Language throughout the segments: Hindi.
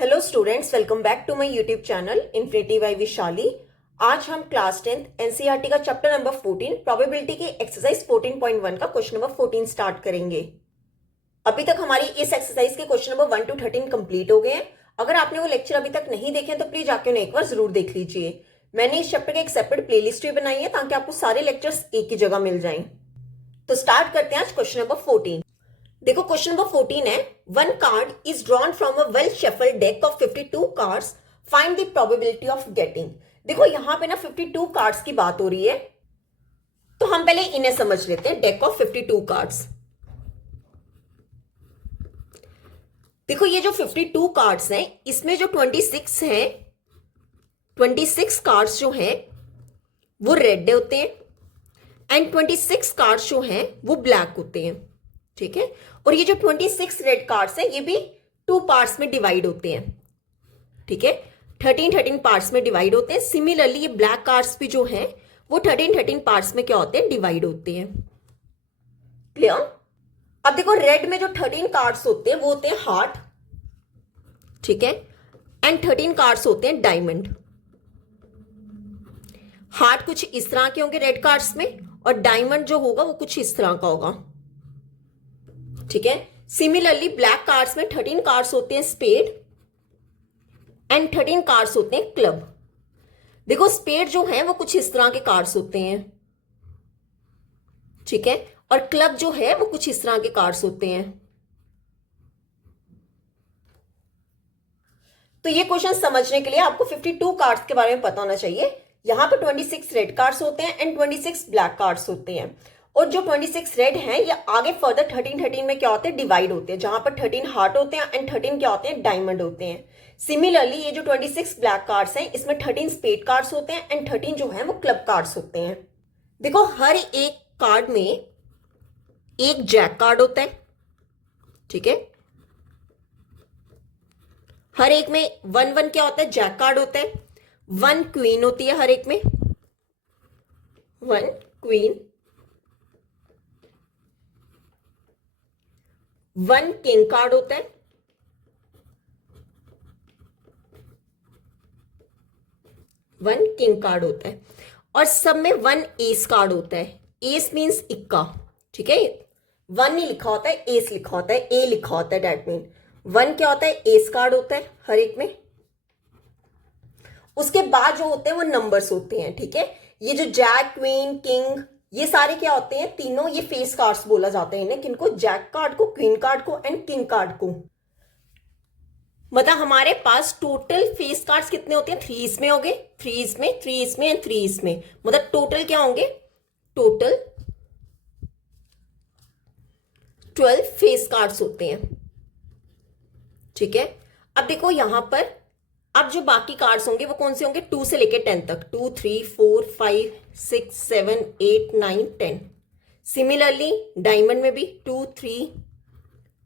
Hello students, welcome back to my YouTube channel Infinity by Vishali. आज हम क्लास 10th एनसीईआरटी का चैप्टर नंबर 14 प्रोबेबिलिटी के एक्सरसाइज 14.1 का क्वेश्चन नंबर 14 स्टार्ट करेंगे। अभी तक हमारी इस एक्सरसाइज के क्वेश्चन नंबर 1 to 13 कंप्लीट हो गए हैं। अगर आपने वो लेक्चर अभी तक नहीं देखे तो प्लीज आके उन्हें एक बार जरूर देख लीजिए। मैंने इस चैप्टर की एक सेपरेट प्लेलिस्ट भी बनाई है ताकि आपको सारे लेक्चर्स एक ही जगह मिल जाएं। तो स्टार्ट करते हैं आज क्वेश्चन नंबर 14। देखो क्वेश्चन नंबर 14 है, one card is drawn from a well shuffled deck of 52 cards, find the probability of getting. देखो यहां पे ना 52 कार्ड्स की बात हो रही है, तो हम पहले इन्हें समझ लेते हैं। डेक ऑफ 52 कार्ड्स, देखो ये जो 52 कार्ड्स हैं इसमें जो 26 हैं, 26 कार्ड्स जो हैं वो रेड होते हैं एंड 26 कार्ड्स जो हैं वो ब्लैक होते हैं, ठीक है। और ये जो 26 रेड कार्ड्स हैं ये भी 2 पार्ट्स में डिवाइड होते हैं, ठीक है। 13 पार्ट्स में डिवाइड होते हैं। सिमिलरली ये ब्लैक कार्ड्स भी जो हैं वो 13 पार्ट्स में क्या होते हैं, डिवाइड होते हैं। क्लियर। अब देखो रेड में जो 13 कार्ड्स होते हैं वो होते हैं हार्ट, ठीक है, एंड 13 कार्ड्स होते हैं डायमंड। हार्ट कुछ इस तरह के होंगे रेड कार्ड्स में और डायमंड जो होगा वो कुछ इस तरह का होगा, ठीक है। सिमिलरली ब्लैक कार्ड्स में 13 कार्ड्स होते हैं स्पेड एंड 13 कार्ड्स होते हैं क्लब। देखो स्पेड जो है वो कुछ इस तरह के कार्ड्स होते हैं, ठीक है, और क्लब जो है वो कुछ इस तरह के कार्ड्स होते हैं। तो ये क्वेश्चन समझने के लिए आपको 52 कार्ड्स के बारे में पता होना चाहिए। यहां पर 26 रेड कार्ड्स होते हैं एंड 26 ब्लैक कार्ड्स होते हैं। और जो 26 रेड हैं ये आगे फर्दर 13 में क्या होते हैं, डिवाइड होते हैं, जहां पर 13 हार्ट होते हैं एंड 13 क्या होते हैं, डायमंड होते हैं। सिमिलरली ये जो 26 ब्लैक कार्ड्स हैं इसमें 13 स्पेड कार्ड्स होते हैं एंड 13 जो है वो क्लब कार्ड्स होते हैं। देखो हर एक कार्ड में एक जैक कार्ड होता है, ठीक है। हर एक में 1 क्या होता है, जैक कार्ड होता है। 1 क्वीन होती है हर एक में, 1 क्वीन, 1 किंग कार्ड होता है, 1 किंग कार्ड होता है, और सब में 1 एस कार्ड होता है। एस मीन्स इक्का, ठीक है। 1 नहीं लिखा होता है, एस लिखा होता है, ए लिखा होता है, डेट मीन 1 क्या होता है, एस कार्ड होता है हर एक में। उसके बाद जो होते हैं वो नंबर्स होते हैं, ठीक है। ये जो जैक, क्वीन, किंग, ये सारे क्या होते हैं, तीनों ये फेस कार्ड्स बोला जाता है इन्हें। किनको, जैक कार्ड को, क्वीन कार्ड को एंड किंग कार्ड को। मतलब हमारे पास टोटल फेस कार्ड्स कितने होते हैं, 3 इसमें हो गए, 3 इसमें, 3 इसमें एंड 3 इसमें। मतलब टोटल क्या होंगे, टोटल 12 फेस कार्ड्स होते हैं, ठीक है। अब देखो यहां पर अब जो बाकी कार्ड्स होंगे वो कौन से होंगे, 2 से लेकर 10 तक, 2 3 4 5 6 7 8 9 10। सिमिलरली डायमंड में भी 2 3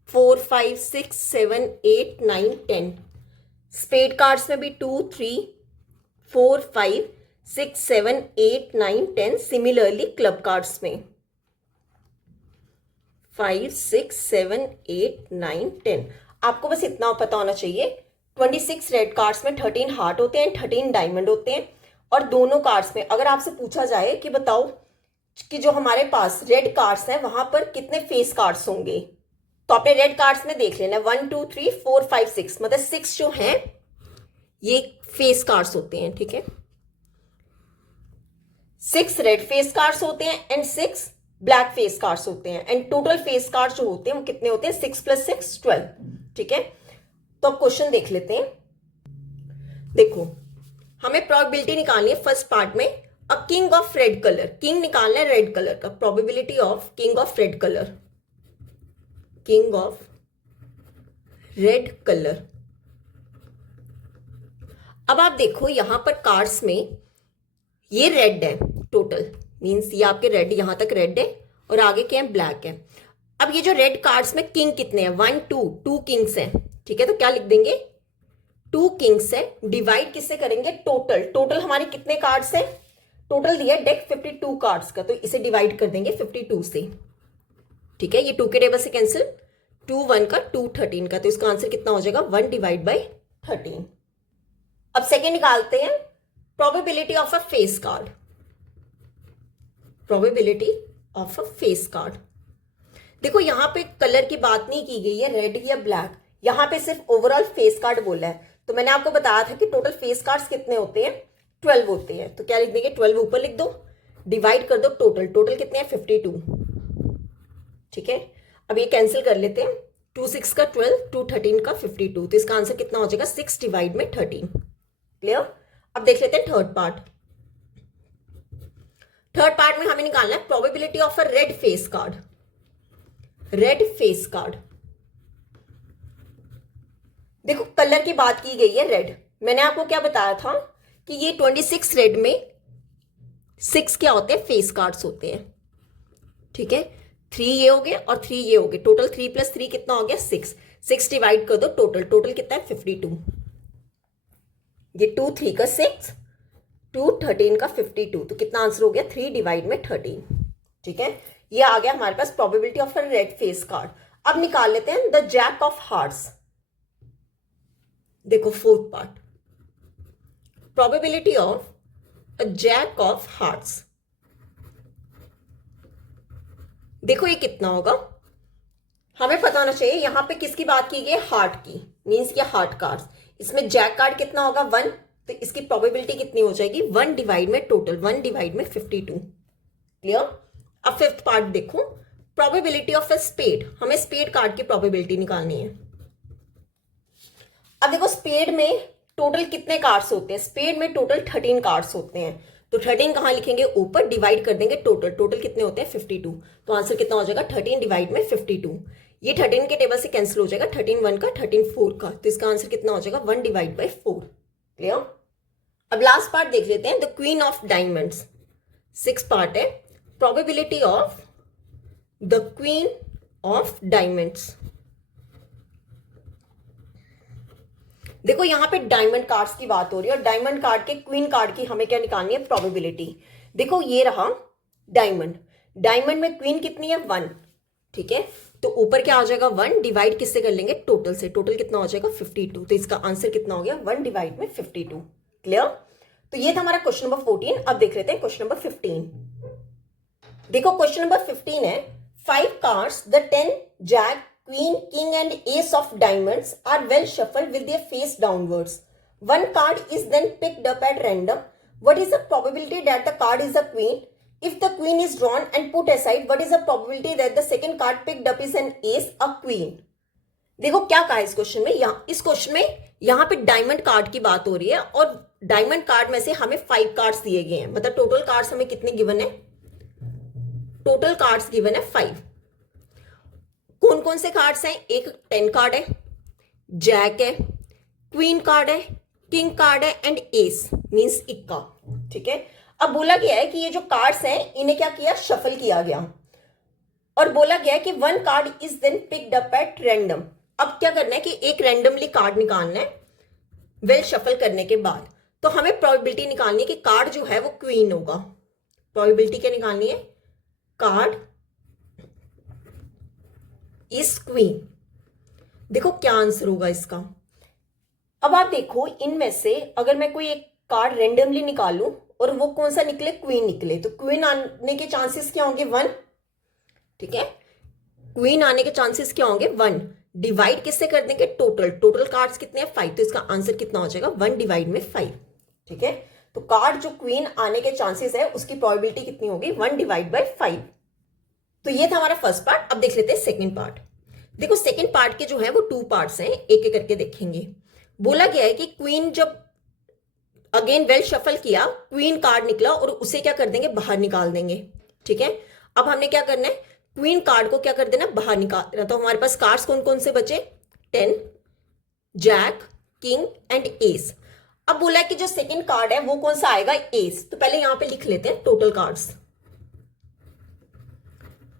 4 5 6 7 8 9 10। स्पेड कार्ड्स में भी 2 3 4 5 6 7 8 9 10। सिमिलरली क्लब कार्ड्स में 5 6 7 8 9 10। आपको बस इतना पता होना चाहिए, 26 रेड कार्ड्स में 13 हार्ट होते हैं, 13 डायमंड होते हैं। और दोनों कार्ड्स में अगर आपसे पूछा जाए कि बताओ कि जो हमारे पास रेड कार्ड्स हैं वहां पर कितने फेस कार्ड्स होंगे, तो आपने रेड कार्ड्स में देख लेना 1 2 3 4 5 6, मतलब 6 जो हैं ये फेस कार्ड्स होते हैं, ठीक है। 6 रेड फेस कार्ड्स होते हैं एंड 6 ब्लैक फेस कार्ड्स होते हैं। एंड टोटल फेस कार्ड्स जो होते हैं वो कितने होते हैं, 6 + 6 12, ठीक है। तो अब क्वेश्चन देख लेते हैं। देखो हमें प्रोबेबिलिटी निकालनी है फर्स्ट पार्ट में, a king of red colour. King निकालना है रेड कलर का, probability of king of red colour, king of red colour. अब आप देखो यहां पर कार्ड्स में ये रेड है, टोटल मींस ये आपके रेड, यहां तक रेड है और आगे क्या है, ब्लैक है। अब ये जो रेड कार्ड्स में किंग कितने हैं, 1 2 किंग्स हैं, ठीक है। तो क्या लिख देंगे, 2 किंग्स है, डिवाइड किससे करेंगे, टोटल। टोटल हमारे कितने कार्ड्स हैं, टोटल दिया डेक 52 कार्ड्स का, तो इसे डिवाइड कर देंगे 52 से, ठीक है। ये 2 के टेबल से कैंसिल, 2 1 का 2 13 का, तो इसका आंसर कितना हो जाएगा 1 डिवाइड बाय 13। अब सेकेंड निकालते हैं, probability of a face card. Probability of a face card. देखो यहां पे कलर की बात नहीं की गई है, रेड या ब्लैक, यहां पे सिर्फ ओवरऑल फेस कार्ड बोला है। तो मैंने आपको बताया था कि टोटल फेस कार्ड्स कितने होते हैं, 12 होते हैं। तो क्या लिख देंगे, 12 ऊपर लिख दो, डिवाइड कर दो टोटल, टोटल कितने हैं 52। ठीक है, अब ये कैंसिल कर लेते हैं, 2 6 का 12, 2 13 का 52, तो इसका आंसर कितना हो जाएगा 6 डिवाइड में 13। क्लियर। अब देख लेते हैं थर्ड पार्ट। थर्ड पार्ट में हमें निकालना है probability of a red face card. Red face card, देखो कलर की बात की गई है रेड। मैंने आपको क्या बताया था कि ये 26 रेड में 6 क्या होते हैं, फेस कार्ड्स होते हैं। ठीक है, 3 ये हो गए और 3 ये हो गए, टोटल 3 + 3 कितना हो गया 6। 6 डिवाइड कर दो, टोटल टोटल कितना है 52। ये 2 3 का 6, 2 13 का 52, तो कितना आंसर हो गया 3 डिवाइड में 13। ठीक है, ये आ गया हमारे पास probability of a red face card. अब निकाल लेते हैं द जैक ऑफ हार्ट्स। देखो fourth part, probability of a jack of hearts. देखो ये कितना होगा, हमें पता होना चाहिए यहां पे किसकी बात की गई, हार्ट की, मींस ये हार्ट कार्ड्स। इसमें जैक कार्ड कितना होगा 1, तो इसकी प्रोबेबिलिटी कितनी हो जाएगी 1 डिवाइड में टोटल, 1 डिवाइड में 52। क्लियर। अब फिफ्थ पार्ट देखो, प्रोबेबिलिटी ऑफ अ स्पेड। हमें स्पेड कार्ड की प्रोबेबिलिटी निकालनी है। अब देखो स्पेड में टोटल कितने कार्ड्स होते हैं, स्पेड में टोटल 13 कार्ड्स होते हैं। तो 13 कहां लिखेंगे, ऊपर, डिवाइड कर देंगे टोटल, टोटल कितने होते हैं 52। तो आंसर कितना हो जाएगा 13 डिवाइड में 52। ये 13 के टेबल से कैंसिल हो जाएगा, 13 1 का, 13 4 का, तो इसका आंसर कितना हो जाएगा 1 डिवाइड बाई 4। क्लियर। अब लास्ट पार्ट देख लेते हैं, the queen of diamonds. 6 part है, probability of the queen of diamonds. देखो यहां पे डायमंड कार्ड्स की बात हो रही है और डायमंड कार्ड के क्वीन कार्ड की हमें क्या निकालनी है, प्रोबेबिलिटी। देखो ये रहा डायमंड, डायमंड में क्वीन कितनी है 1। ठीक है, तो ऊपर क्या आ जाएगा 1, डिवाइड किससे कर लेंगे, टोटल से, टोटल कितना हो जाएगा 52। तो इसका आंसर कितना हो गया 1 डिवाइड में 52। क्लियर। तो ये था हमारा क्वेश्चन नंबर 14। अब देख लेते हैं क्वेश्चन नंबर 15। देखो क्वेश्चन नंबर 15 है, 5 cards the 10 jack, queen, king and ace of diamonds are well shuffled with their face downwards. One card is then picked up at random. What is the probability that the card is a queen? If the queen is drawn and put aside, what is the probability that the second card picked up is an ace, a queen? देखो क्या कहा इस क्वेश्चन में, इस क्वेश्चन में यहाँ पे डायमंड कार्ड की बात हो रही है और डायमंड कार्ड में से हमें 5 कार्ड्स दिए गए हैं। मतलब टोटल कार्ड्स हमें कितने गिवन है, टोटल कार्ड्स गिवन है 5। कौन कौन से कार्ड्स हैं, एक 10 कार्ड है, जैक है, क्वीन कार्ड है, किंग कार्ड है एंड एस मींस इक्का। ठीक है, अब बोला गया है कि ये जो कार्ड्स हैं इन्हें क्या किया, शफल किया गया और बोला गया है कि 1 card is then picked up at random. अब क्या करना है कि एक रैंडमली कार्ड निकालना है वेल शफल करने के बाद। तो हमें प्रोबेबिलिटी निकालनी है कि कार्ड जो है वो क्वीन होगा। प्रोबेबिलिटी क्या निकालनी है, कार्ड इज क्वीन। देखो क्या आंसर होगा इसका। अब आप देखो इनमें से अगर मैं कोई एक कार्ड रेंडमली निकालूं और वो कौन सा निकले, क्वीन निकले, तो क्वीन आने के चांसेस क्या होंगे 1। ठीक है, क्वीन आने के चांसेस क्या होंगे 1, डिवाइड किससे कर देंगे, टोटल, टोटल कार्ड्स कितने हैं 5, तो इसका आंसर कितना हो जाएगा 1 डिवाइड में 5। ठीक है, तो कार्ड जो क्वीन आने के चांसेस है उसकी प्रोबेबिलिटी कितनी होगी 1 डिवाइड बाई 5। तो ये था हमारा फर्स्ट पार्ट। अब देख लेते हैं सेकंड पार्ट। देखो सेकंड पार्ट के जो है वो 2 पार्ट्स हैं, एक एक करके देखेंगे। बोला गया है कि क्वीन जब अगेन वेल शफल किया, क्वीन कार्ड निकला और उसे क्या कर देंगे, बाहर निकाल देंगे। ठीक है, अब हमने क्या करना है, क्वीन कार्ड को क्या कर देना, बाहर निकाल देना। तो हमारे पास कार्ड्स कौन कौन से बचे, 10, जैक, किंग एंड एस। अब बोला है कि जो सेकंड कार्ड है वो कौन सा आएगा, एस। तो पहले यहां पे लिख लेते हैं टोटल कार्ड्स।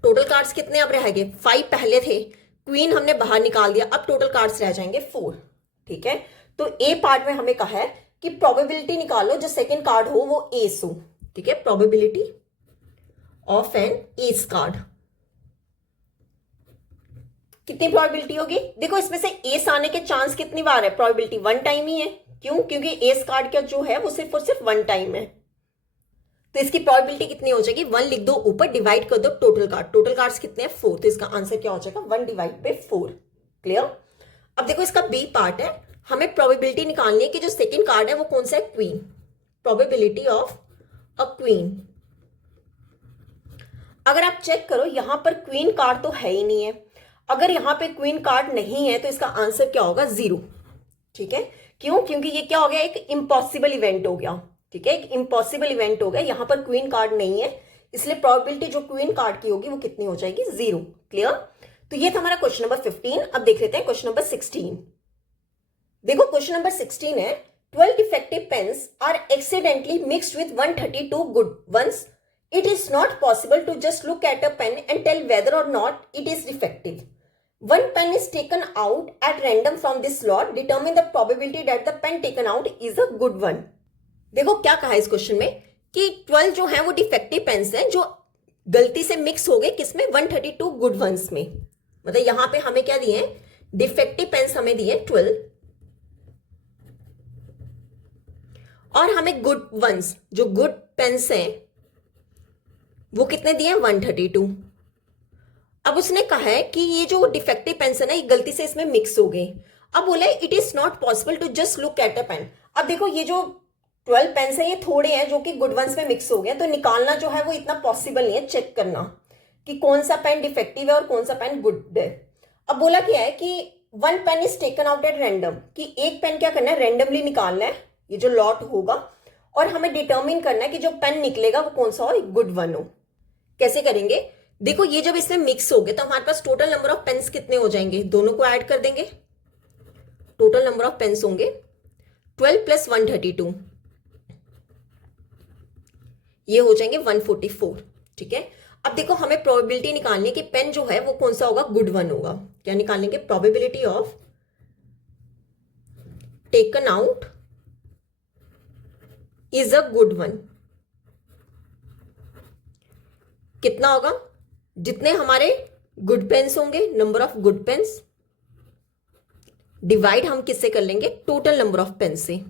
टोटल कार्ड्स कितने अब रह गए, 5 पहले थे, क्वीन हमने बाहर निकाल दिया, अब टोटल कार्ड्स रह जाएंगे 4। ठीक है, तो ए पार्ट में हमें कहा है कि प्रोबेबिलिटी निकालो जो सेकंड कार्ड हो वो एस हो। ठीक है, probability of an ace card. कितनी प्रोबेबिलिटी होगी? देखो इसमें से एस आने के चांस कितनी बार है? प्रोबेबिलिटी 1 टाइम ही है। क्यों? क्योंकि एस कार्ड का जो है वो सिर्फ और सिर्फ 1 टाइम है। तो इसकी प्रोबेबिलिटी कितनी हो जाएगी? 1 लिख दो ऊपर, डिवाइड कर दो टोटल कार्ड। टोटल कार्ड्स कितने हैं? 4। तो इसका आंसर क्या हो जाएगा? 1 डिवाइड बाई 4। क्लियर? अब देखो इसका बी पार्ट है, हमें प्रोबेबिलिटी निकालनी है कि जो सेकंड कार्ड है वो कौन सा है? Queen. Probability of a queen. अगर आप चेक करो यहां पर क्वीन कार्ड तो है ही नहीं है। अगर यहां पे क्वीन कार्ड नहीं है तो इसका आंसर क्या होगा? 0। ठीक है? क्यों? क्योंकि ये क्या हो गया? एक इम्पॉसिबल इवेंट हो गया। ठीक है? एक इम्पॉसिबल इवेंट हो गया, यहां पर क्वीन कार्ड नहीं है, इसलिए प्रोबेबिलिटी जो क्वीन कार्ड की होगी वो कितनी हो जाएगी? 0। क्लियर? तो ये था हमारा क्वेश्चन नंबर 15। अब देख लेते हैं क्वेश्चन नंबर 16। देखो क्वेश्चन नंबर 16 है 12 defective pens are accidentally mixed with 132 good ones. It is not possible to just look at a pen and tell whether or not it is defective. One pen is taken out at random from this lot. Determine the probability that the pen taken out is a good one. देखो क्या कहा है इस क्वेश्चन में कि 12 जो है वो डिफेक्टिव पेन्स हैं जो गलती से मिक्स हो गए किसमें? 132 गुड वंस में। मतलब यहां पे हमें क्या दिए हैं? डिफेक्टिव पेन्स हमें दिए 12 और हमें गुड वंस जो गुड पेन्स हैं वो कितने दिए हैं? 132। अब उसने कहा है कि ये जो डिफेक्टिव पेन्स है ना ये गलती से इसमें मिक्स हो गए। अब बोला it is not possible to just look at a pen. अब देखो ये जो 12 पेन्स है ये थोड़े हैं जो कि गुड वंस में मिक्स हो गए, तो निकालना जो है वो इतना पॉसिबल नहीं है, चेक करना कि कौन सा पेन डिफेक्टिव है और कौन सा पेन गुड है। अब बोला क्या है कि 1 pen is taken out at random, कि एक पेन क्या करना है? रैंडमली निकालना है ये जो लॉट होगा, और हमें डिटरमिन करना है कि जो पेन निकलेगा वो कौन सा हो? गुड वन हो। कैसे करेंगे? देखो ये जब इसमें मिक्स हो गए तो हमारे पास टोटल नंबर ऑफ पेन्स कितने हो जाएंगे? दोनों को ऐड कर देंगे, टोटल नंबर ऑफ पेन्स होंगे 12 प्लस 132, ये हो जाएंगे 144। ठीक है? अब देखो हमें प्रोबेबिलिटी निकालनी है कि पेन जो है वो कौन सा होगा? गुड वन होगा। क्या निकालेंगे? Probability of taken out is a good one. कितना होगा? जितने हमारे गुड पेन्स होंगे, number of good pens, divide हम किससे कर लेंगे? टोटल नंबर ऑफ पेन से।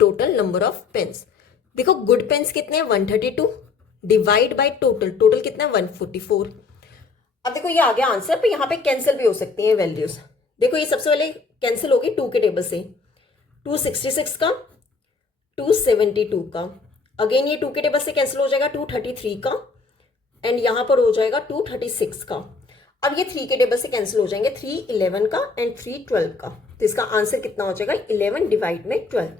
टोटल नंबर ऑफ पेन्स, देखो गुड पेन्स कितने हैं? 132 डिवाइड बाय टोटल, टोटल कितना है? 144। अब देखो ये आ गया आंसर, पर यहां पे कैंसिल भी हो सकती है वैल्यूज। देखो ये सबसे पहले कैंसिल होगी 2 के टेबल से, 266 का, 272 का, अगेन ये 2 के टेबल से कैंसिल हो जाएगा 233 का, एंड यहां पर हो जाएगा 236 का। अब ये 3 के टेबल से कैंसिल हो जाएंगे, 311 का एंड 312 का। तो इसका आंसर कितना हो जाएगा? 11 डिवाइड में 12।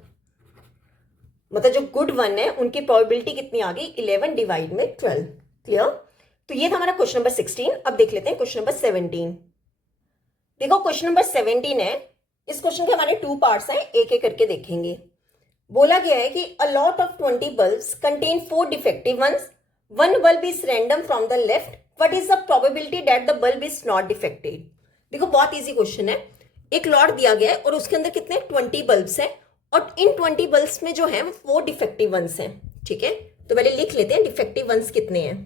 मतलब जो गुड वन है उनकी प्रोबेबिलिटी कितनी आ गई? 11 डिवाइड में 12। क्लियर? तो ये था हमारा क्वेश्चन नंबर 16। अब देख लेते हैं क्वेश्चन नंबर 17। देखो क्वेश्चन नंबर 17 है, इस क्वेश्चन के हमारे 2 पार्ट्स हैं, एक एक करके देखेंगे। बोला गया है कि a lot of 20 bulbs contain 4 defective ones, 1 bulb is random from the left, what is the probability that the bulb is not defective. देखो बहुत इजी क्वेश्चन है, एक लॉट दिया गया है और उसके अंदर कितने 20 बल्ब्स हैं, और इन 20 बल्ब्स में जो है वो 4 डिफेक्टिव वंस हैं। ठीक है? तो पहले लिख लेते हैं डिफेक्टिव वंस कितने हैं।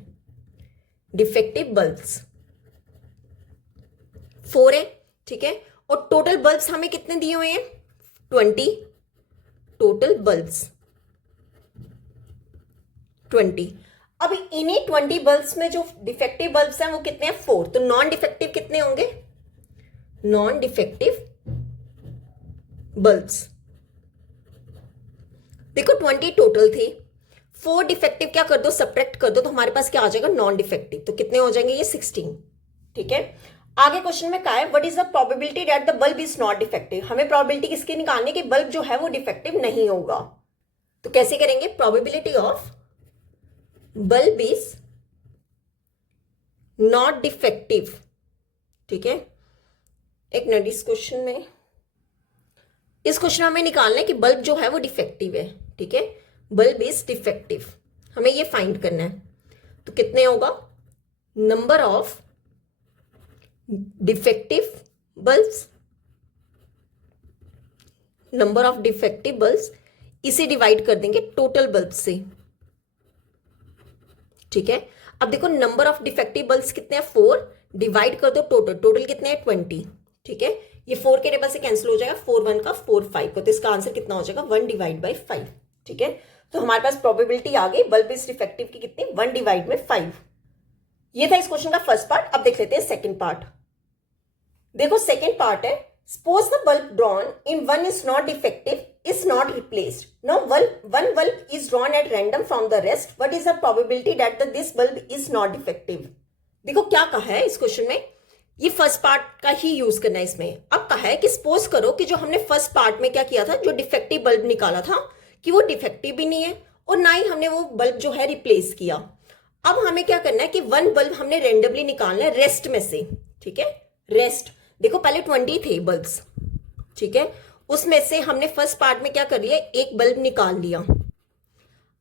डिफेक्टिव बल्ब्स 4 है। ठीक है? और टोटल बल्ब्स हमें कितने दिए हुए हैं? 20। Total bulbs 20। अब इन्हीं 20 बल्ब्स में जो डिफेक्टिव बल्ब्स हैं वो कितने हैं? 4। तो नॉन डिफेक्टिव कितने होंगे? नॉन डिफेक्टिव बल्ब्स देखो 20 टोटल थे, 4 डिफेक्टिव क्या कर दो? सब्ट्रैक्ट कर दो, तो हमारे पास क्या आ जाएगा? Non defective. तो कितने हो जाएंगे? ये 16। ठीक है? आगे क्वेश्चन में क्या है? What is the probability that the bulb is not defective. हमें प्रोबेबिलिटी किसकी निकालनी कि बल्ब जो है वो डिफेक्टिव नहीं होगा। तो कैसे करेंगे? Probability of bulb is not defective. ठीक है? एक मिनट, इस क्वेश्चन में इस क्वेश्चन हमें निकालना है कि बल्ब जो है वो डिफेक्टिव है। ठीक है? बल्ब इज डिफेक्टिव, हमें ये फाइंड करना है। तो कितने होगा? Number of defective bulbs, number of defective bulbs, इसे डिवाइड कर देंगे टोटल बल्ब से। ठीक है? अब देखो नंबर ऑफ डिफेक्टिव बल्ब्स कितने हैं? 4 डिवाइड कर दो टोटल, टोटल कितने हैं 20, ठीक है। ये 4 के टेबल से कैंसिल हो जाएगा, 4 1 का 4 5 को, तो इसका आंसर कितना हो जाएगा 1 डिवाइड बाई 5, ठीक है। तो हमारे पास प्रोबेबिलिटी आ गई बल्ब इज डिफेक्टिव की कितनी, 1 डिवाइड में 5। ये था इस क्वेश्चन का फर्स्ट पार्ट। अब देख लेते हैं सेकंड पार्ट। देखो सेकंड पार्ट है, suppose the bulb drawn in one is not defective is not replaced. Now one bulb is drawn at random from the rest. What is the probability that this bulb is not defective? देखो क्या कहा है इस क्वेश्चन में, ये फर्स्ट पार्ट का ही यूज करना है इसमें। अब कहा है कि सपोज करो कि जो हमने फर्स्ट पार्ट में क्या किया था, जो डिफेक्टिव बल्ब निकाला था कि वो डिफेक्टिव भी नहीं है और ना ही हमने वो बल्ब जो है रिप्लेस किया। अब हमें क्या करना है कि वन बल्ब हमने रेंडमली निकालना है रेस्ट में से, ठीक है। रेस्ट देखो पहले 20 थे बल्ब्स, ठीक है, उसमें से हमने फर्स्ट पार्ट में क्या कर लिया, एक बल्ब निकाल लिया।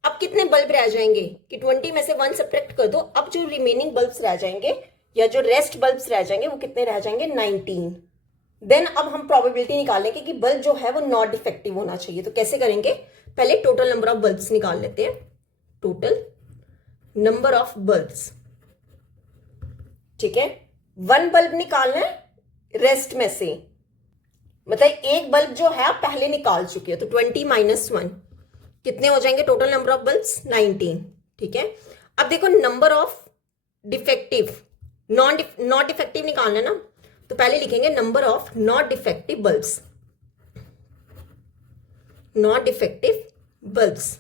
अब कितने बल्ब रह जाएंगे कि 20 में से 1 सब्ट्रैक्ट कर दो, अब जो रिमेनिंग बल्ब्स रह जाएंगे या जो रेस्ट बल्ब्स रह जाएंगे वो कितने रह जाएंगे 19। देन अब हम प्रोबेबिलिटी निकालेंगे कि बल्ब जो है वो नॉट डिफेक्टिव होना चाहिए। तो कैसे करेंगे, पहले टोटल नंबर ऑफ बल्ब्स निकाल लेते हैं, टोटल नंबर ऑफ बल्ब्स, ठीक है। 1 बल्ब निकालना है रेस्ट में से, मतलब एक बल्ब जो है आप पहले निकाल चुके हो, तो 20 माइनस 1 कितने हो जाएंगे टोटल नंबर ऑफ बल्ब्स 19, ठीक है। अब देखो number of defective, not defective निकालना ना, तो पहले लिखेंगे number of not defective bulbs, not defective bulbs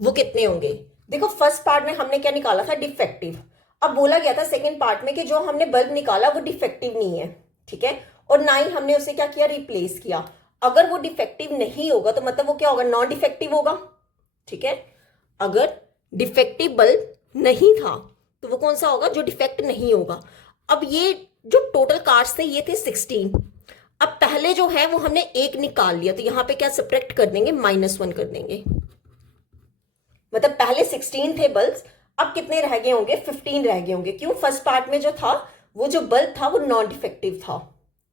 वो कितने होंगे। देखो फर्स्ट पार्ट में हमने क्या निकाला था, डिफेक्टिव। अब बोला गया था सेकेंड पार्ट में कि जो हमने बल्ब निकाला वो डिफेक्टिव नहीं है, ठीक है, और ना ही हमने उसे क्या किया, रिप्लेस किया। अगर वो डिफेक्टिव नहीं होगा तो मतलब वो क्या होगा, नॉन डिफेक्टिव होगा, ठीक है। अगर डिफेक्टिव बल्ब नहीं था तो वो कौन सा होगा, जो डिफेक्ट नहीं होगा। अब ये जो टोटल कार्ड्स थे ये थे 16। अब पहले जो है वो हमने एक निकाल लिया, तो यहां पे क्या सब्ट्रैक्ट कर देंगे, -1 कर देंगे। मतलब पहले 16 थे बल्ब्स, अब कितने रह गए होंगे, 15 रह गए होंगे। क्यों, फर्स्ट पार्ट में जो था वो जो बल्ब था वो नॉन डिफेक्टिव था,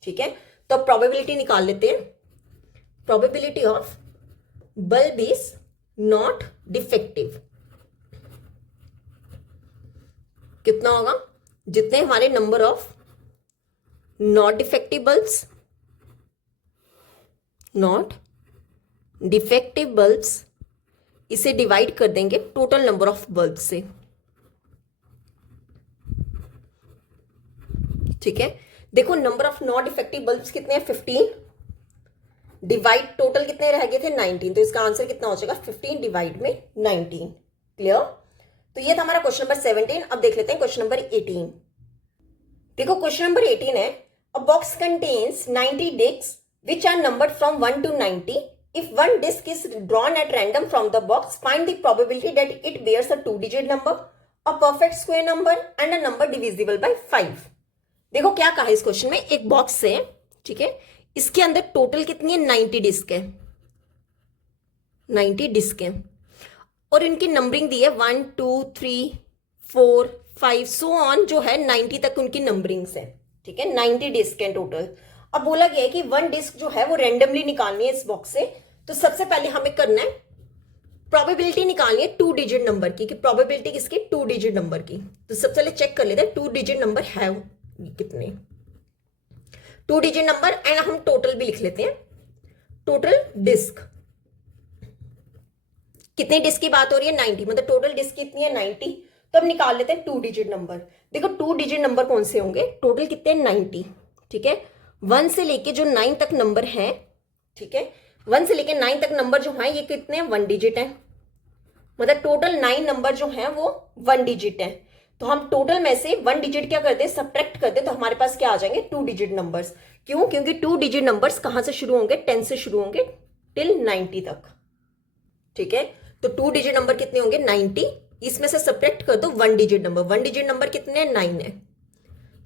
ठीक है। तो प्रोबेबिलिटी निकाल लेते हैं, probability of bulb is not defective कितना होगा, जितने हमारे number of not defective bulbs, not defective bulbs, इसे डिवाइड कर देंगे टोटल नंबर ऑफ बल्ब से, ठीक है। देखो number of not defective bulbs कितने हैं, 15 डिवाइड टोटल कितने रह गए थे 19, तो इसका आंसर कितना हो जाएगा 15 डिवाइड में 19। क्लियर। तो ये था हमारा क्वेश्चन नंबर 17। अब देख लेते हैं क्वेश्चन नंबर 18। देखो क्वेश्चन नंबर 18 है, a box contains 90 discs which are numbered from 1 to 90. If one disc is drawn at random from the box, find the probability that it bears a 2-digit number, a perfect square number and a number divisible by 5. देखो क्या कहा है इस क्वेश्चन में, एक बॉक्स है, ठीक है, इसके अंदर टोटल कितनी है 90 डिस्क है, 90 डिस्क है और इनकी नंबरिंग दी है 1 2 3 4 5 सो ऑन, जो है 90 तक उनकी नंबरिंग्स है, ठीक है। 90 डिस्क है टोटल। अब बोला गया है कि 1 डिस्क जो है वो रेंडमली निकालनी है इस बॉक्स से। तो सबसे पहले हमें करना है प्रोबेबिलिटी निकालनी है 2 डिजिट नंबर की, कि प्रोबेबिलिटी किसकी, 2 डिजिट नंबर की। तो सबसे पहले चेक कर लेते हैं 2 डिजिट नंबर है कितने, 2 डिजिट नंबर, एंड हम टोटल भी लिख लेते हैं, टोटल डिस्क। कितने डिस्क की बात हो रही है, 90, मतलब टोटल डिस्क कितनी है 90। तो अब निकाल लेते हैं 2 डिजिट नंबर। देखो 2 डिजिट नंबर कौन से होंगे, टोटल कितने 90, ठीक है। 1 से लेके जो 9 तक नंबर है, ठीक है, 1 से लेके 9 तक नंबर जो है ये कितने 1 डिजिट है, मतलब टोटल 9 नंबर जो है वो 1 डिजिट है। तो हम टोटल में से 1 डिजिट क्या करते हैं, सब्ट्रैक्ट करते, तो हमारे पास क्या आ जाएंगे 2 डिजिट नंबर्स। क्यों, क्योंकि 2 डिजिट नंबर्स कहां से शुरू होंगे, 10 से शुरू होंगे टिल 90 तक, ठीक है। तो 2 डिजिट नंबर कितने होंगे 90, इसमें से सब्ट्रैक्ट कर दो 1 डिजिट नंबर, 1 डिजिट नंबर कितने 9 है,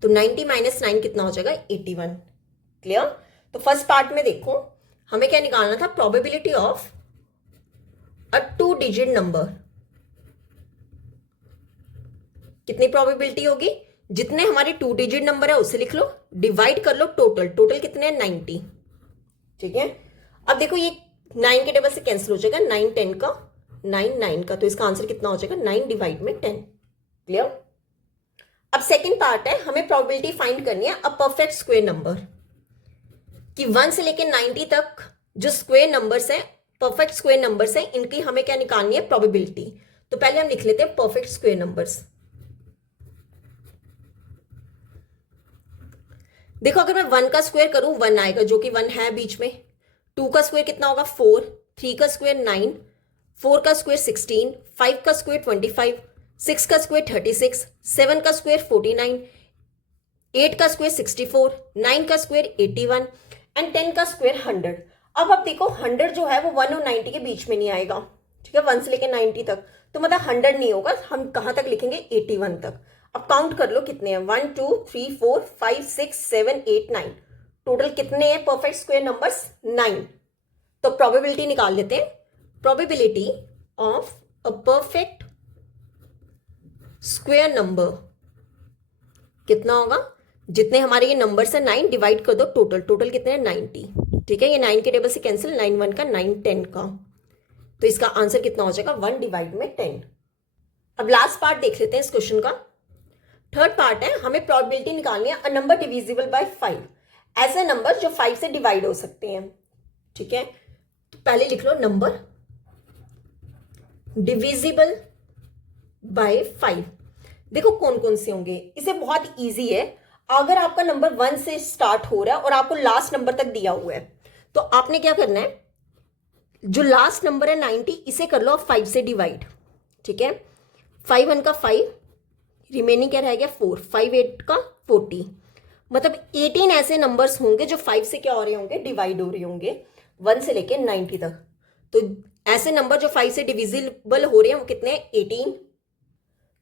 तो 90 माइनस 9 कितना हो जाएगा 81। क्लियर। तो फर्स्ट पार्ट में देखो हमें क्या निकालना था, probability of a 2 digit number, कितनी प्रोबेबिलिटी होगी, जितने हमारे 2 डिजिट नंबर है उसे लिख लो, डिवाइड कर लो टोटल, टोटल कितने हैं 90, ठीक है। अब देखो ये 9 के टेबल से कैंसिल हो जाएगा, 9 10 का 9 9 का, तो इसका आंसर कितना हो जाएगा 9 डिवाइड में 10। क्लियर। अब सेकंड पार्ट है, हमें प्रोबेबिलिटी फाइंड करनी है अ परफेक्ट स्क्वायर नंबर, कि 1 से लेकर 90 तक जो स्क्वायर नंबर्स है, परफेक्ट स्क्वायर नंबर्स है, इनकी हमें क्या निकालनी है, प्रोबेबिलिटी। तो पहले हम लिख लेते हैं परफेक्ट स्क्वायर नंबर्स। देखो अगर मैं 1 का स्क्वायर करूं 1 आएगा, जो कि 1 है बीच में। 2 का स्क्वायर कितना होगा 4, 3 का स्क्वायर 9, 4 का स्क्वायर 16, 5 का स्क्वायर 25, 6 का स्क्वायर 36, 7 का स्क्वायर 49, 8 का स्क्वायर 64, 9 का स्क्वायर 81 एंड 10 का स्क्वायर 100। अब आप देखो 100 जो है वो 1 और 90 के बीच में नहीं आएगा, ठीक है, 1 से लेकर 90 तक, तो मतलब 100 नहीं होगा, हम कहां तक लिखेंगे 81 तक। अब काउंट कर लो कितने हैं, 1 2 3 4 5 6 7 8 9, टोटल कितने हैं परफेक्ट स्क्वायर नंबर्स, 9। तो प्रोबेबिलिटी निकाल लेते हैं, probability of a perfect square number कितना होगा, जितने हमारे ये नंबर्स है 9 डिवाइड कर दो टोटल, टोटल कितने हैं 90, ठीक है, ये 9 के टेबल से कैंसिल, 9 1 का 9 10 का, तो इसका आंसर कितना हो जाएगा 1 डिवाइड में 10। अब लास्ट पार्ट देख लेते हैं इस क्वेश्चन का। थर्ड पार्ट है, हमें प्रोबेबिलिटी निकालनी है अ नंबर डिविजिबल बाय 5, ऐसे नंबर जो 5 से डिवाइड हो सकते हैं, ठीक है। तो पहले लिख लो नंबर डिविजिबल बाय 5। देखो कौन कौन से होंगे, इसे बहुत इजी है। अगर आपका नंबर 1 से स्टार्ट हो रहा है और आपको लास्ट नंबर तक दिया हुआ है, तो आपने क्या करना है, जो लास्ट नंबर है 90, इसे कर लो 5 से डिवाइड, ठीक है। 5 1 का 5, रिमेनिंग क्या रह गया 4, 5 8 का 40, मतलब 18 ऐसे नंबर्स होंगे जो 5 से क्या हो रहे होंगे, डिवाइड हो रहे होंगे 1 से लेके 90 तक। तो ऐसे नंबर जो 5 से डिविजिबल हो रहे हैं वो कितने हैं, 18।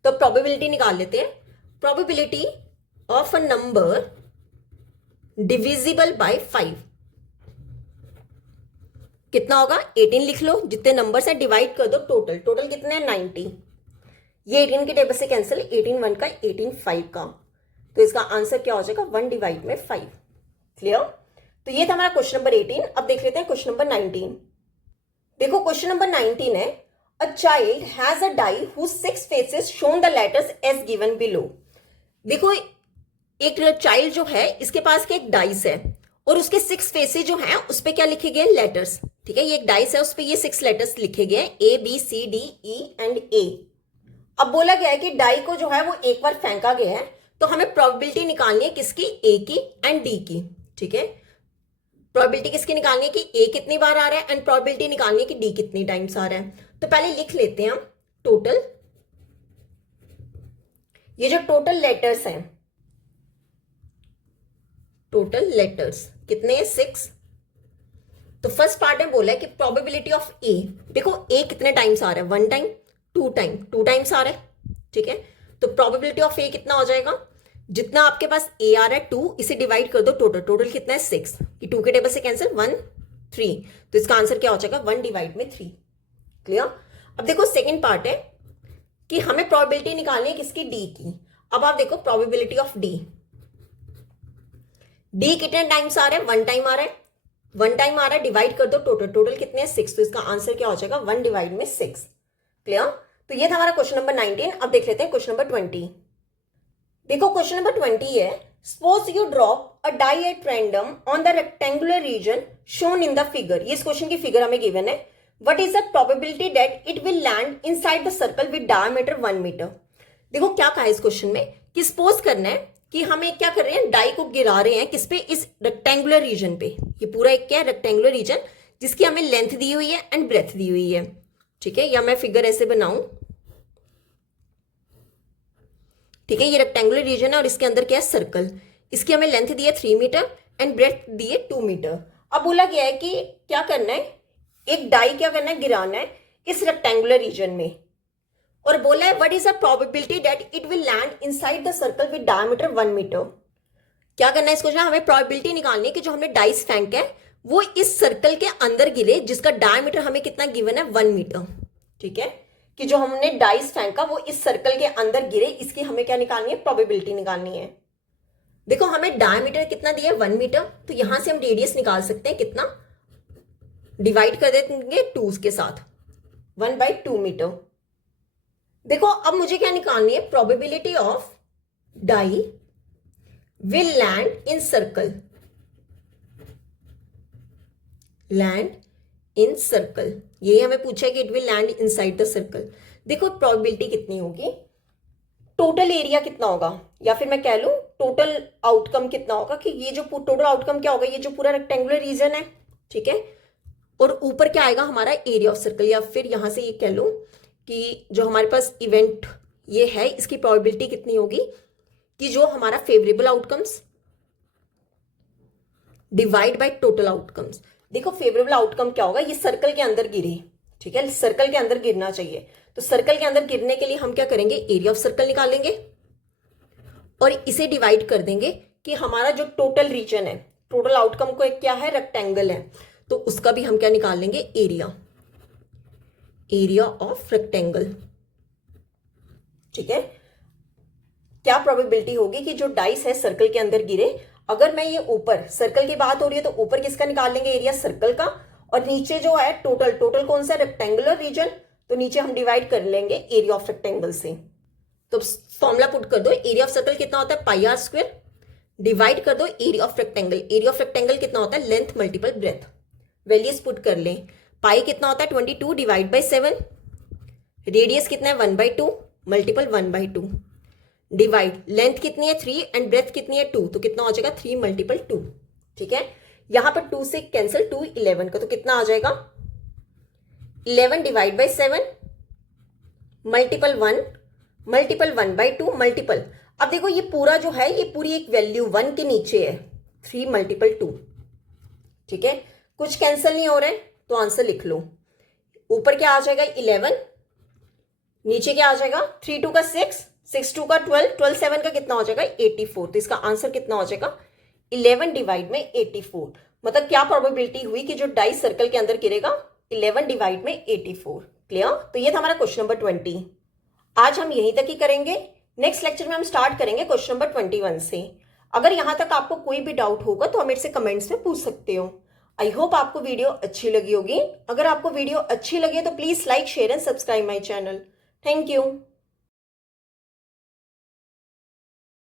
तो प्रोबेबिलिटी निकाल लेते हैं, probability of a number divisible by 5 कितना होगा, 18 लिख लो, जितने नंबर्स हैं डिवाइड कर दो टोटल, टोटल कितने हैं 90, ये 18 के टेबल से कैंसिल, 18 1 का 18 5 का, तो इसका आंसर क्या हो जाएगा 1 डिवाइड में 5। क्लियर। तो ये था हमारा क्वेश्चन नंबर 18। अब देख लेते हैं क्वेश्चन नंबर 19। देखो क्वेश्चन नंबर 19 है, a child has a die whose 6 faces shown the letters as given below. देखो एक चाइल्ड जो है, इसके पास के एक डाइस है और उसके 6 फेसेस जो हैं उस पे क्या लिखे गए, लेटर्स, ठीक है। ये एक डाइस है, उस पे ये 6 लेटर्स लिखे गए हैं, A B C D E and A. अब बोला गया है कि डाई को जो है वो एक बार फेंका गया है, तो हमें प्रोबेबिलिटी निकालनी है किसकी, ए की एंड डी की, ठीक है। प्रोबेबिलिटी किसकी निकालनी है कि ए कितनी बार आ रहा है, एंड प्रोबेबिलिटी निकालनी है कि डी कितनी टाइम्स आ रहा है। तो पहले लिख लेते हैं हम टोटल, ये जो टोटल लेटर्स हैं, टोटल लेटर्स कितने हैं 6। तो फर्स्ट पार्ट में बोला है कि प्रोबेबिलिटी ऑफ ए, देखो ए कितने टाइम्स आ रहा है, 1 टाइम 2 टाइम, 2 टाइम्स आ रहा है, ठीक है। तो प्रोबेबिलिटी ऑफ ए कितना हो जाएगा, जितना आपके पास ए आ रहा है 2, इसे डिवाइड कर दो टोटल, टोटल कितना है 6, कि 2 के टेबल से कैंसिल 1 3, तो इसका आंसर क्या हो जाएगा 1 डिवाइड में 3। क्लियर। अब देखो सेकेंड पार्ट है कि हमें प्रोबेबिलिटी निकालनी है किसकी, डी की। अब आप देखो प्रोबेबिलिटी ऑफ डी, डी कितने टाइम्स आ रहे हैं, 1 टाइम आ रहा है, 1 टाइम आ रहा है, डिवाइड कर दो टोटल, टोटल कितने हैं 6, तो इसका आंसर क्या हो जाएगा 1 डिवाइड में 6। क्लियर। तो ये था हमारा क्वेश्चन नंबर 19। अब देख लेते हैं क्वेश्चन नंबर 20। देखो क्वेश्चन नंबर 20 है, suppose you drop a die at random on the rectangular region shown in the figure. ये इस क्वेश्चन की फिगर हमें गिवन है। What is the probability that it will land inside the circle with diameter 1 metre. देखो क्या कहा है इस क्वेश्चन में कि सपोज करना है कि हमें क्या कर रहे हैं, डाई को गिरा रहे हैं किस पे, इस रेक्टेंगुलर रीजन पे। ये पूरा एक क्या है, रेक्टेंगुलर रीजन, जिसकी हमें लेंथ दी हुई है एंड ब्रेथ दी हुई है, ठीक है। या मैं फिगर ऐसे बनाऊं, ठीक है, ये रेक्टेंगुलर रीजन है और इसके अंदर क्या है, सर्कल। इसकी हमें लेंथ दी है 3 मीटर एंड ब्रेथ दी है 2 मीटर। अब बोला गया है कि क्या करना है, एक डाई क्या करना है, गिराना है इस रेक्टेंगुलर रीजन में, और बोला है what is the probability that it will land inside the circle with diameter 1 metre. क्या करना है इसको, जो हमें प्रोबेबिलिटी निकालनी है कि जो हमने डाइस फेंका है वो इस सर्कल के अंदर गिरे, जिसका डायमीटर हमें कितना गिवन है 1 मीटर, ठीक है। कि जो हमने डाइस फेंका वो इस सर्कल के अंदर गिरे, इसकी हमें क्या निकालनी है, प्रोबेबिलिटी निकालनी है। देखो हमें डायमीटर कितना दिया है 1 मीटर, तो यहां से हम रेडियस निकाल सकते हैं कितना, डिवाइड कर देंगे 2 के साथ, 1/2 मीटर। देखो अब मुझे क्या निकालनी है, probability of die will land in circle, land in circle, ये हमें पूछा है कि it will land inside the circle. देखो प्रोबेबिलिटी कितनी होगी, टोटल एरिया कितना होगा, या फिर मैं कह लूं टोटल आउटकम कितना होगा, कि ये जो टोटल आउटकम क्या होगा, ये जो पूरा रेक्टेंगुलर रीजन है, ठीक है, और ऊपर क्या आएगा हमारा एरिया ऑफ सर्कल, या फिर यहां से ये कह लो कि जो हमारे पास इवेंट ये है इसकी प्रोबेबिलिटी कितनी होगी कि जो हमारा favourable outcomes divide by total outcomes. देखो फेवरेबल आउटकम क्या होगा, ये सर्कल के अंदर गिरे, ठीक है, सर्कल के अंदर गिरना चाहिए, तो सर्कल के अंदर गिरने के लिए हम क्या करेंगे, एरिया ऑफ सर्कल निकालेंगे और इसे डिवाइड कर देंगे कि हमारा जो टोटल रीजन है, टोटल आउटकम को एक क्या है, रेक्टेंगल है, तो उसका भी हम क्या निकाल लेंगे, एरिया, एरिया ऑफ रेक्टेंगल, ठीक है। क्या प्रोबेबिलिटी होगी कि जो डाइस है सर्कल के अंदर गिरे, अगर मैं ये ऊपर सर्कल की बात हो रही है तो ऊपर किसका निकाल लेंगे, एरिया सर्कल का, और नीचे जो है टोटल, टोटल कौन सा, रेक्टेंगुलर रीजन, तो नीचे हम डिवाइड कर लेंगे एरिया ऑफ रेक्टेंगल से। तो फॉर्मूला पुट कर दो, एरिया ऑफ सर्कल कितना होता है, पाई आर स्क्वायर, डिवाइड कर दो area of rectangle, area of rectangle कितना होता है, length multiple breadth, values put कर लें, पाई कितना होता है 22 डिवाइड बाई 7, रेडियस कितना है 1/2 मल्टीपल 1/2, डिवाइड लेंथ कितनी है 3 एंड ब्रेथ कितनी है 2, तो कितना हो जाएगा 3 मल्टीपल 2, ठीक है। यहां पर 2 से कैंसिल, 2 11 का, तो कितना आ जाएगा 11 divide by 7 multiple 1 multiple 1/2 multiple, अब देखो ये पूरा जो है ये पूरी एक वैल्यू 1 के नीचे है, 3 मल्टीपल 2, ठीक है, कुछ कैंसिल नहीं हो रहा है तो आंसर लिख लो, ऊपर क्या आ जाएगा 11, नीचे क्या आ जाएगा 3 2 का 6, 6 2 का 12, 12 7 का कितना हो जाएगा 84, तो इसका आंसर कितना हो जाएगा 11 डिवाइड में 84, मतलब क्या प्रोबेबिलिटी हुई कि जो डाइस सर्कल के अंदर गिरेगा 11 डिवाइड में 84। क्लियर, तो ये था हमारा क्वेश्चन नंबर 20। आज हम यहीं तक ही करेंगे, नेक्स्ट लेक्चर में हम स्टार्ट करेंगे क्वेश्चन नंबर 21 से। अगर यहां तक आपको कोई भी डाउट होगा तो आप मेरे से कमेंट्स में पूछ सकते हो। आई होप आपको वीडियो अच्छी लगी होगी। अगर आपको वीडियो अच्छी लगी तो please like share and subscribe my channel. Thank you.